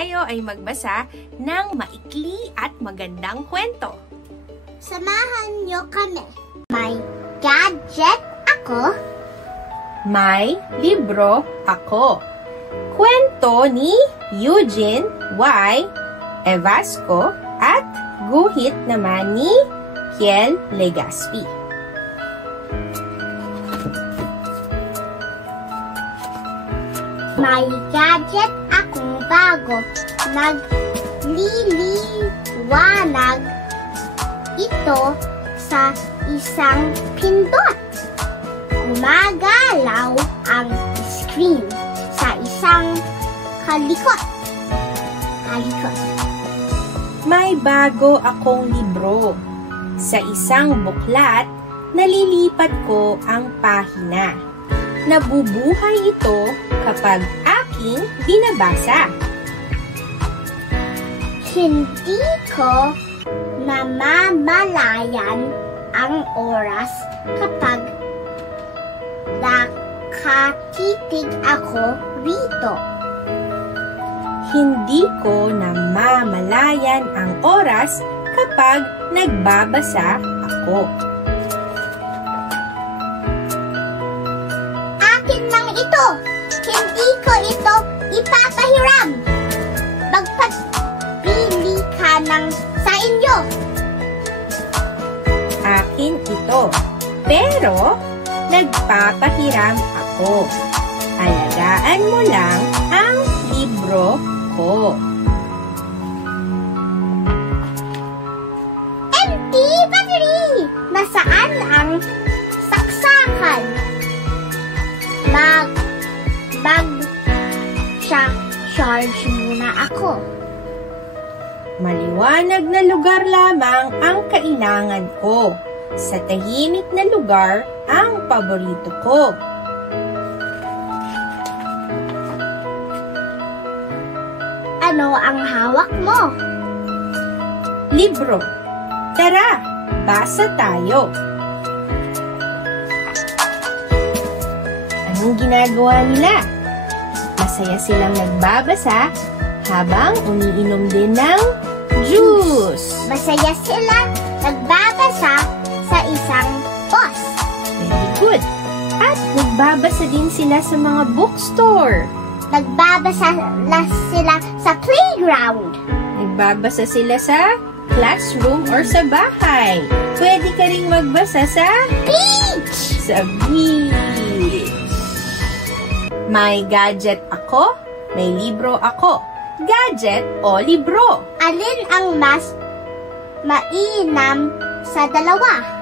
tayo ay magbasa ng maikli at magandang kwento. Samahan niyo kami. May gadget ako. May libro ako. Kwento ni Eugene Y. Evasco at guhit naman ni Kiel Legaspi. May gadget akong bago. Nagliliwanag ito sa isang pindot. Gumagalaw ang screen sa isang kalikot. May bago akong libro. Sa isang buklat, nalilipat ko ang pahina. Nabubuhay ito kapag aking binabasa. Hindi ko namamalayan ang oras kapag nakatitig ako rito. Hindi ko namamalayan ang oras kapag nagbabasa ako. Akin lang ito. Hindi ko ito ipapahiram. Bagpat pili ka ng sa inyo. Akin ito, pero nagpapahiram ako. Alagaan mo lang ang libro ko. Empty battery! Nasaan ang saksakan? Charge muna ako. Maliwanag na lugar lamang ang kailangan ko. Sa tahimik na lugar ang paborito ko. Ano ang hawak mo? Libro. Tara, basa tayo. Anong ginagawa nila? Masaya silang nagbabasa habang umiinom din ng juice. Masaya sila nagbabasa sa isang bus. Very good. At nagbabasa din sila sa mga bookstore. Nagbabasa sila sa playground. Nagbabasa sila sa classroom or sa bahay. Pwede ka ring magbasa sa beach. Sa beach. May gadget ako, may libro ako. Gadget o libro? Alin ang mas mainam sa dalawa?